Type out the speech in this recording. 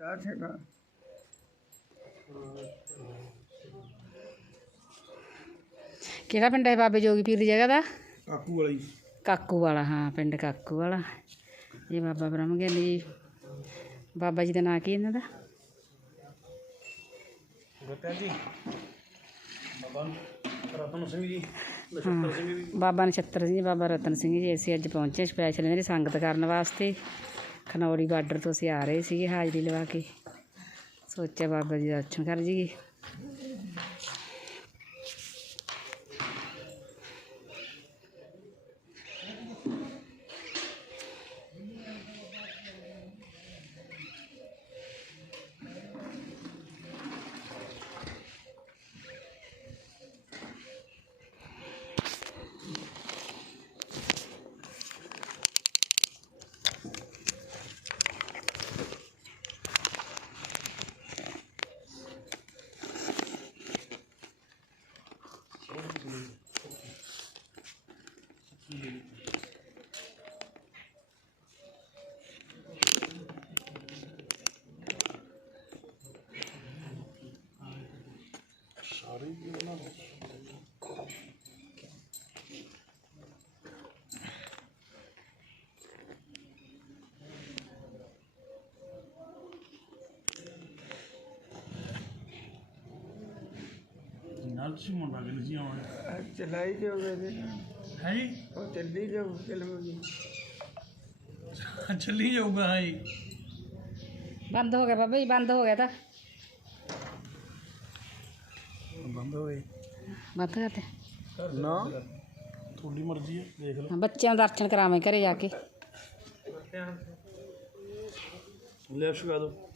ਚਾਰ ਠੇਕਾ ਕਿਹੜਾ ਪਿੰਡ ਹੈ ਬਾਬੇ ਜੋਗੀ ਪੀਰ ਦੀ ਜਗ੍ਹਾ ਦਾ? ਕਾਕੂ ਵਾਲੀ ਕਾਕੂ ਵਾਲਾ ਹਾਂ ਪਿੰਡ ਕਾਕੂ ਵਾਲਾ। ਇਹ ਬਾਬਾ ਬ੍ਰਹਮ ਗਿਆਨੀ ਜੀ। ਬਾਬਾ ਜੀ ਦਾ ਨਾਂ ਕੀ ਇਹਨਾਂ ਦਾ? ਗੁਰਤਿਆਨ ਜੀ। ਬਾਬਾ ਰਤਨ ਸਿੰਘ ਜੀ ਨਛੱਤਰ ਸਿੰਘ ਜੀ। ਬਾਬਾ ਨਛੱਤਰ ਸਿੰਘ ਜੀ ਬਾਬਾ ਰਤਨ ਸਿੰਘ ਜੀ। ਅਸੀਂ ਅੱਜ ਪਹੁੰਚੇ ਸਪੈਸ਼ਲ ਇਹਨਾਂ ਦੀ ਸੰਗਤ ਕਰਨ ਵਾਸਤੇ। ਖਨੌਰੀ ਬਾਰਡਰ ਤੋਂ ਅਸੀਂ ਆ ਰਹੇ ਸੀਗੇ ਹਾਜ਼ਰੀ ਲਵਾ ਕੇ ਸੋਚਿਆ ਬਾਬਾ ਜੀ ਦਾ ਦਰਸ਼ਨ ਕਰ ਜੀਏ Şarı yiyorlar. अच्छी चली जो चलोगी बंद हो गया बाबा बंद हो गया था। बंद हो गई। बंद करते ना? थोड़ी मर्ज़ी है देख लो। हाँ, बच्चे दर्शन करावे घरे जाके। लेफ़्ट दो।